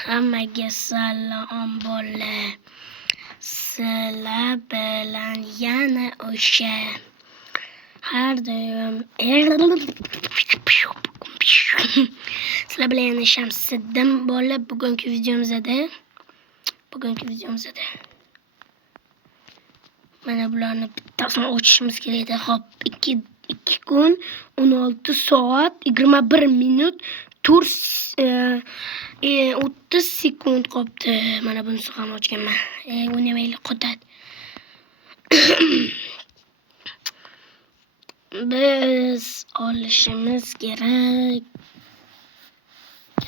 Hammaga salom bola. Sizlar bilan yana o'sha har doim sizlar bilan yana Shamsiddin bola. Bugungi videomizda mana bularni bittasini ochishimiz kerak edi. Xo'p, 2 kun 16 soat 21 minut 30 sekund qolibdi. Mana bunisi ham ochganman. O'ynamaylik, qotadi. Biz olishimiz kerak.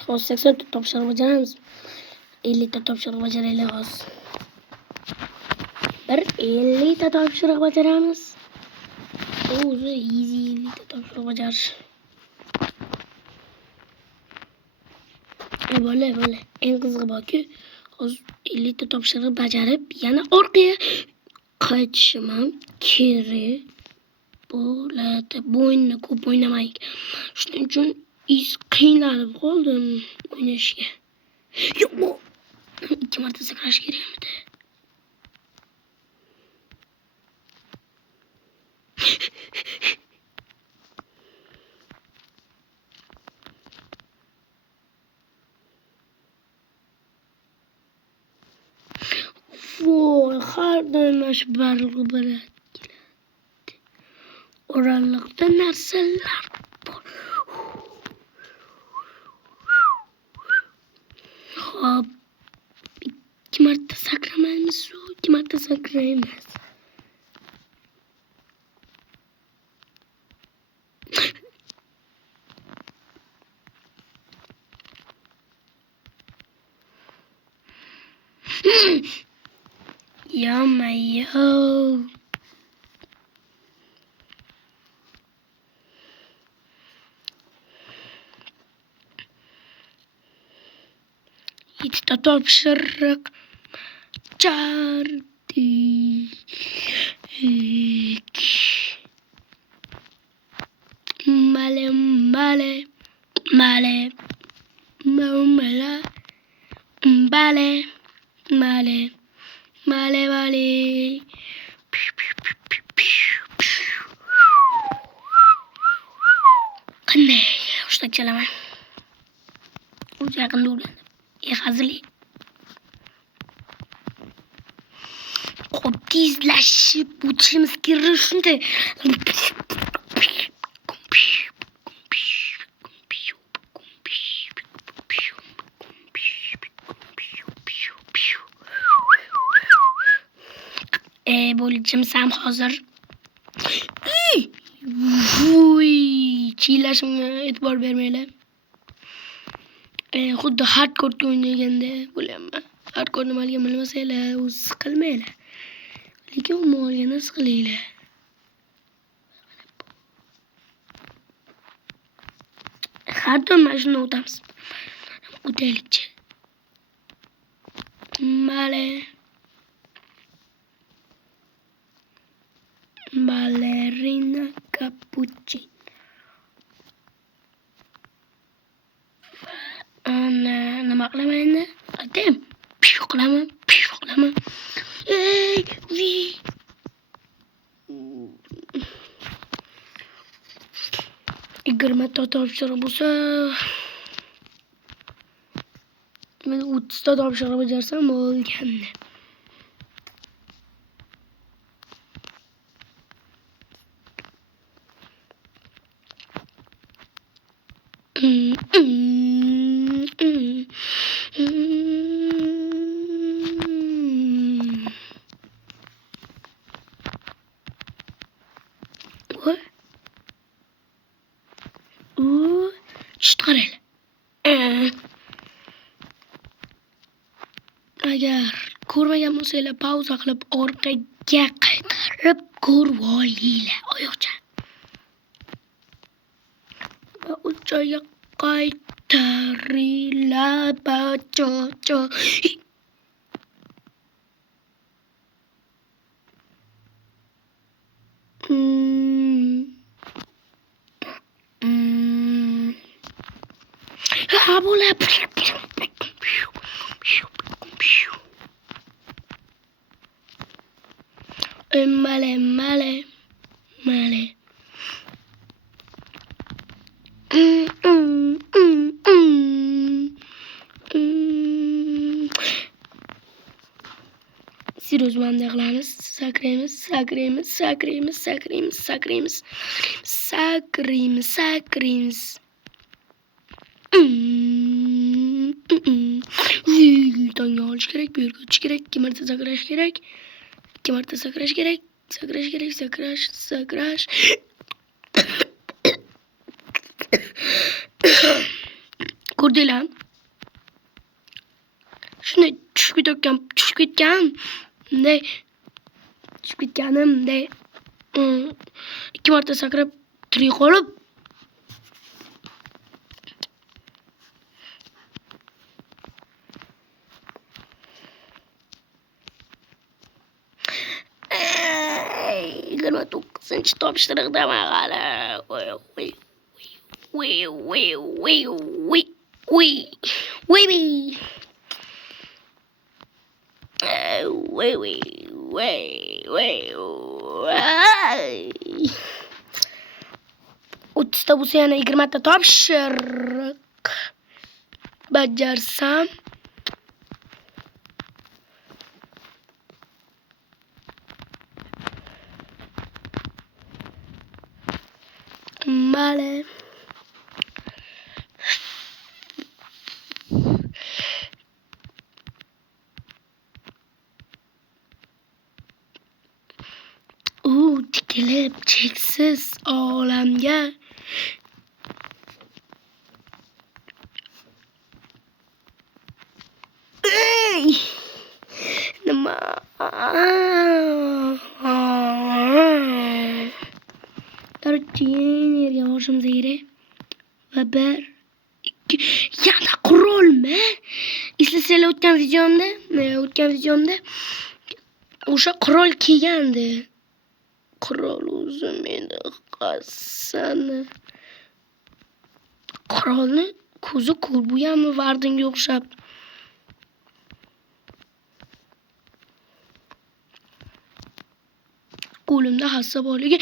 Hozir 80 ta topshiriq bajaramiz. 50 ta topshiriq bajaraylik hozir. 50 ta topshiriq bajaramiz. O'zi easy 50 ta topshiriq bajarish. Bo'la. Eng qizig'i borki, hozir 50 ta topshiriq bajarib, yana orqaga qaytishim ham kerak bo'ladi. Bu o'yinni ko'p o'ynamaylik. Shuning uchun qiynalib qoldim o'ynashga. Yo'q, 2 marta sakrash kerakmidi? Voy, har doim shu barliq bo'ladi. Oraliqda narsalar bor. Hop, 2 marta sakramaymiz, 2 marta sakraymiz. Yo. Yettita topshiriq bajardik. Male. Qanday hushtak chalaman? O'zi yaqinda o'rgandim. Hazili. Qo'p tezlashib o'tishimiz kerak shunday. Bo'lishimsam hozir. Chiylashimga e'tibor bermanglar. Xuddi hardcore o'ynaganda bo'lyapman. Hardcore nimaligini bilmasanglar, o'zi siqilmanglar. Lekin umuman siqilinglar. Har doim mana shuni o'tamiz. O'taylikchi. Ballerina cappuccino. Nima qilaman endi? Aytayim. Pish qilaman. 20 ta topshiriq bo'lsa, men 30 ta topshiriq bajarsam bo'lgandi. Qaraylar. Agar ko'rmagan bo'lsanglar, pauza qilib orqaga qaytarib ko'rib olinglar. Oyoqcha. Va joyga qaytaringlar, bachocho. Ha, bo'ladi. Male. Siruz bandaqlarimiz sakraymiz. Tanga olish kerak, bu yerga o'tish kerak, 2 marta sakrash kerak. Sakrash. Ko'rdinglar? Shunday tushib ketganimday 2 marta sakrab tirik qolib yigirma to'qqizinchi topshiriqdaman hali. O'ttizta bo'lsa yana 20ta topshiriq bajarsam male. Tikilib cheksiz olamga nima yerga borishimiz kerak va 1 2 yana qurolmi? Eslasanglar o'tgan videomda o'sha qurol kelgandi. Qurol o'zi meni qasani. Qurolni ko'zi ko'r bu hamma vardinga o'xshab. Qo'limda hassa borligi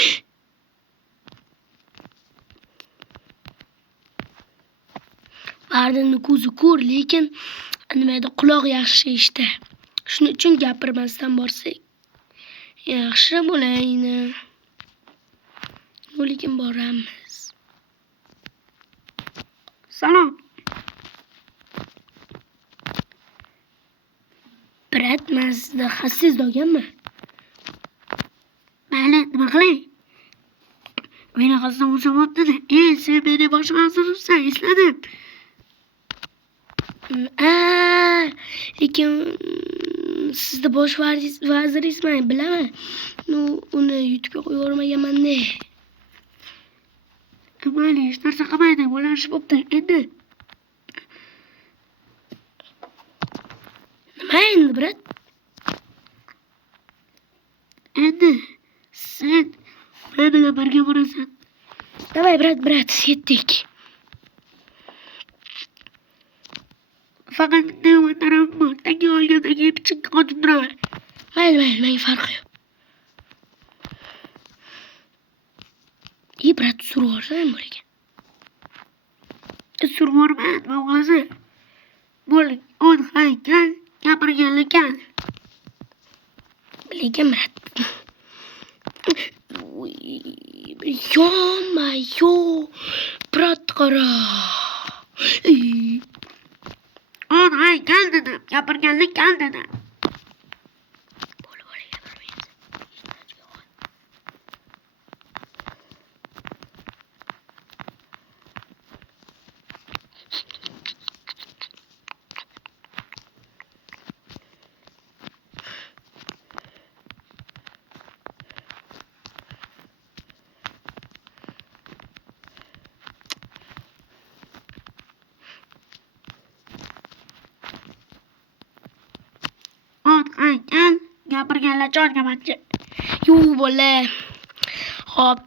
vardinni ko'zi ko'r, lekin nimadir quloq yaxshi eshitadi. Shuning uchun gapirmasdan borsak yaxshi bo'laydi. Lekin boramiz. Salom. Brat, men sizda hassiz olganman. Mayli, nima qilay? Meni hassam bo'lsa bo'pti-da. Sen meni bosh vazirsan, esladim. Lekin sizda bosh vaziringizman, bilaman. Uni YouTube'ga qo'yib yubormaganman-da. Mayli, hech narsa qilmaydi, bo'lishib bo'pti. Endi nima endi, brat? Endi sen men bilan birga borasan. Davay, brat, ketdik. Faqat nevatarım bor. Tanga olgandagi pichikka qotib turaman. Mayli, farqi yo'q. Brat, survorsan bor ekan. Survorman, o'g'lizi. Bo'ling, o'n haykal gapirganlikan. Lekin brat. Yo, brat qara. On haykal dedim, gapirganlikan dedim. Haykal gapirganlar chorgamatchi. Yo bola. Hop.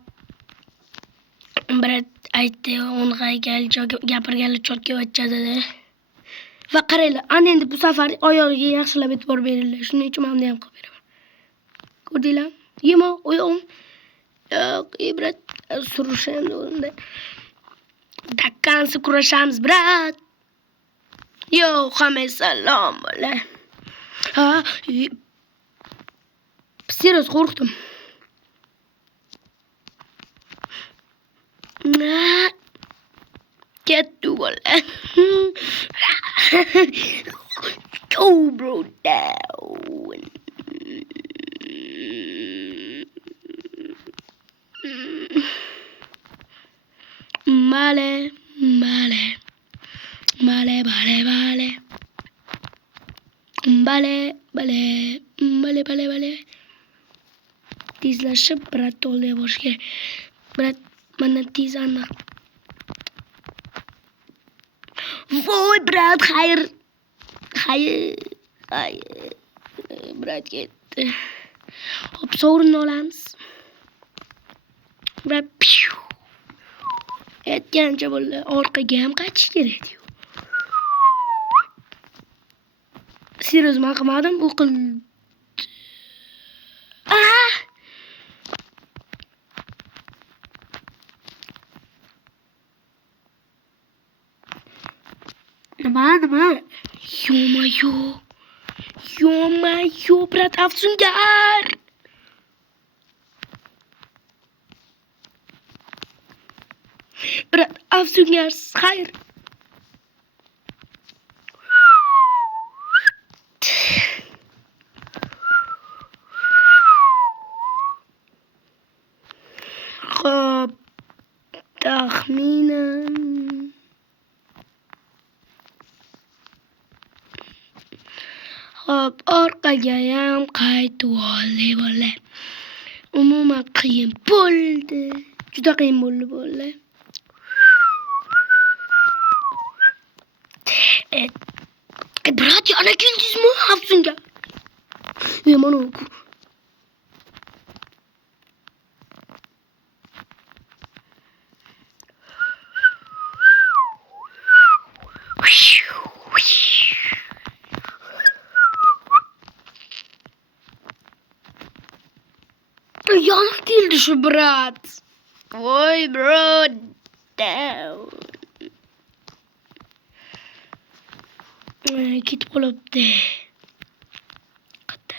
Brat aytdi, o'n haykal gapirganlar chorgamatchi dedi. Va qaranglar, ana endi bu safar oyog'iga yaxshilab e'tibor beringlar. Shuning uchun men ham qilib beraman. Ko'rdinglar? Yema oyun. Yok ibret suruşayım da onda. Dakkansı kurashamiz brat. Yo hamma salom bo'la. Ha, serios qo'rqdim. Ketdi bo'la. Go bro down. Vale, vale. Vale, vale, vale. Vale, vale. Vale, vale, vale. Tezlashib brat oldiga borish kerak. Brat, mendan tez aniq. Voy brat, xayr. Xayr. Xayr. Brat ketdi. Hop, sovrinni olamiz. Brat, piu. Aytgancha bo'ldi, orqaga ham qaytish kerak. Serios men qilmadim, u qildi. Nima? Yo, brat, afsungar. Brat, afsungar, xayr. Xo'p, taxminan Hop, orqaga ham qaytib oldi bo'la. Umuman qiyin bo'ldi. Juda qiyin bo'ldi bo'la. Brat, yana keldingizmi? Afsunga. Mana yana keldi shu brat. Voy bro down. Ketib qolibdi. Qayerda?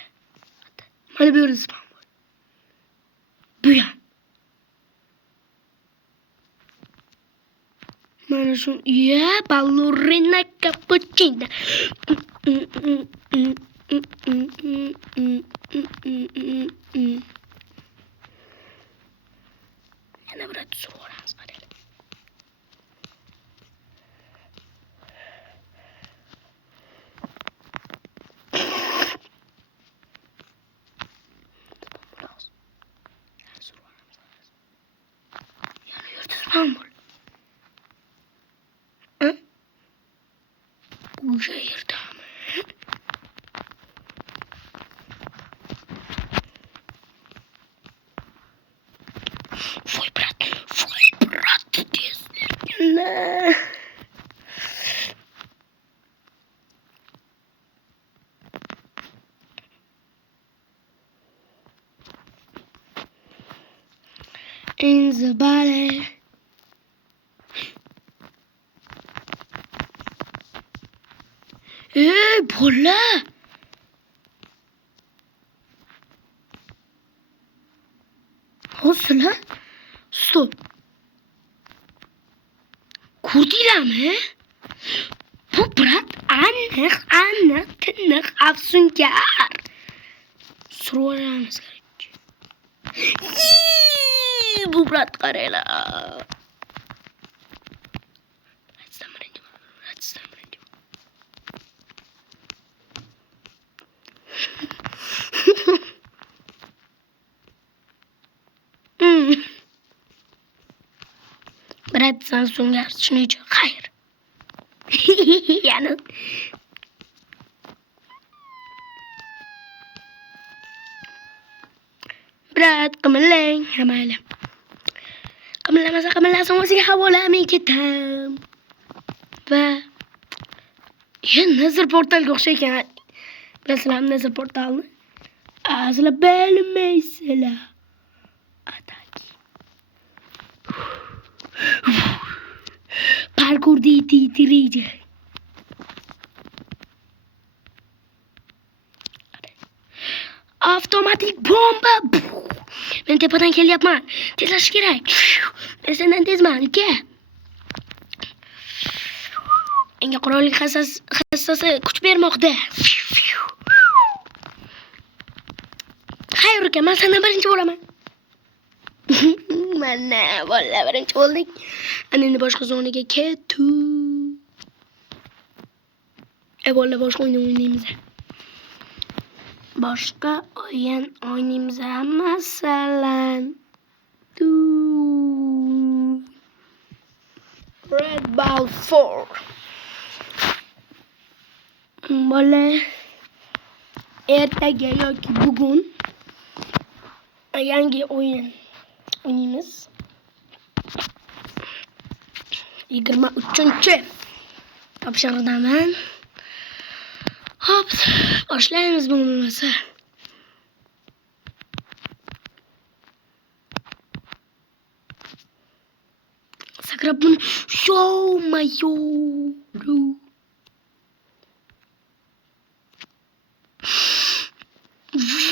Mana bu yerda spam bor. Bu ham. Mana shu, ballerina cappuccino. Yana brat so'ramiz mana. Yana yurtda spam bor. Bu şehirdami? Voy brat, tezlikni. Inzibale. Bola. Hozirlar. Stop. Ko'rdinglarmi? Bu brat aniq tiniq afsungar. So'raymiz kerak. Bu brat qaranglar. Brat Samsung'lar shuning uchun xayr. Yani brat qimillang mayli. Qimillamasa qimillasin, o'ziga havolamay ketam. Va nazar portalga o'xshaykan. Bilasizlarmi nazar portalni? Asla bilmeysizlar. Atak. Parkur titriydi. Avtomatik bomba. Ben tepadan kelyapman. Tezlash kerak. Men sendan tezman, uka. Menga qurolli hassasi kuch bermoqda. Xayr uka, men sendan birinchi bo'laman. Mana, bolalar birinchi bo'ldik. Ana endi boshqa zonaga ketdik. Bolalar boshqa o'yin o'ynaymiz. Boshqa o'yin o'ynaymiz, masalan, Red Ball 4. Bola ertaga yoki bugun yangi o'yin oynaymiz. 23 topshiriqdaman. Hop, boshlaymiz bo'lmasa. Sakrab buni sho'mayo.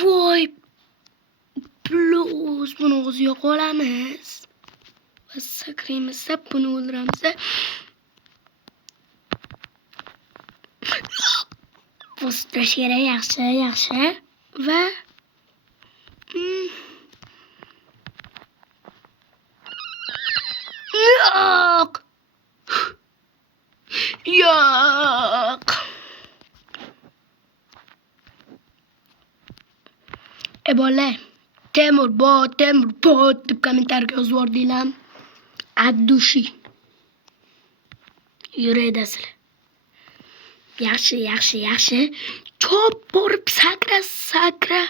Voy, plus buni o'ziga qolamiz. Va sakraymiz, buni o'ldiramiz. Po'stlash kerak, yaxshi. Va Yo'q. Bola, Temur bot deb kommentariyga yozib yordinglar. Addushi. Yuradasizlar. Yaxshi. Chop borib sakra.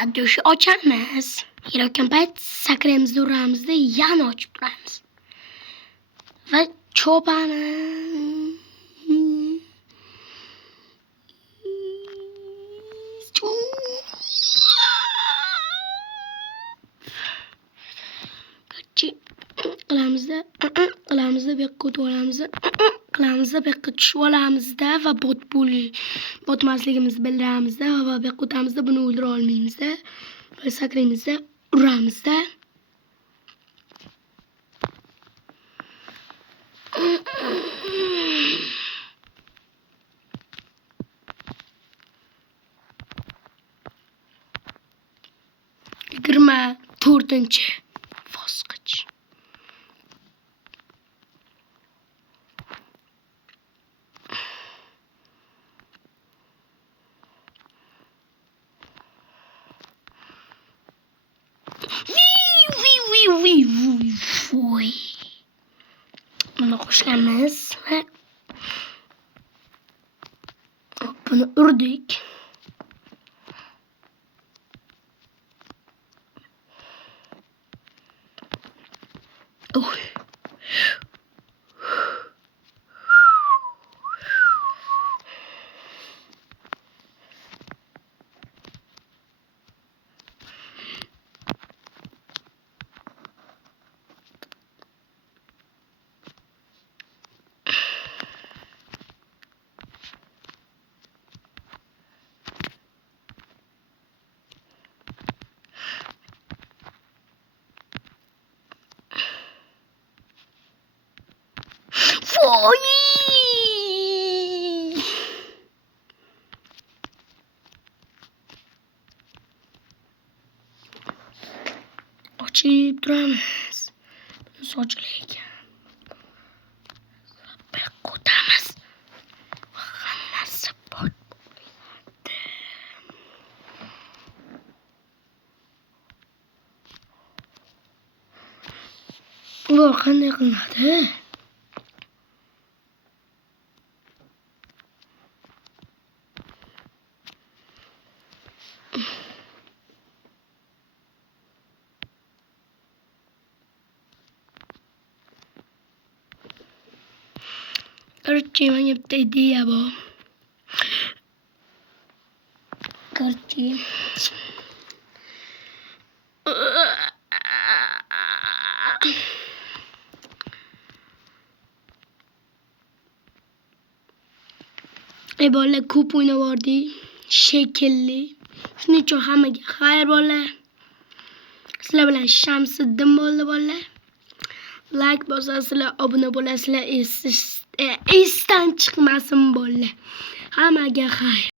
Addushi ochamiz. Kerakkan payt sakraymiz, uramizda yana ochib turamiz. Va chopamiz. Qilamizda bu yoqqa o'tib olamizda. Qilamizda bu yoqqa tushib olamizda va botmasligimizni bildiramizda va bu yoqqa o'tamizda, buni o'ldira olmaymizda. Va sakraymizda, uramizda. Yigirma to'rtinchi bosqich. Voy. Buni qo'shganmiz va buni urdik. Voy! Ochib turamiz. Buni sochilar ekan. Bir qutamiz. Hammasi bot bo'ladi. Bu qanday qilinadi? Короче, menga bitta ideya bor. Короче. Bolalar ko'p o'ynavordik. Shekilli. Shuning uchun hammaga xayr bolalar. Sizlar bilan Shamsiddin bo'ldi bolalar. Like bosasizlar, obuna bo'lasizlar, esdan chiqmasin bolalar. Hammaga xayr.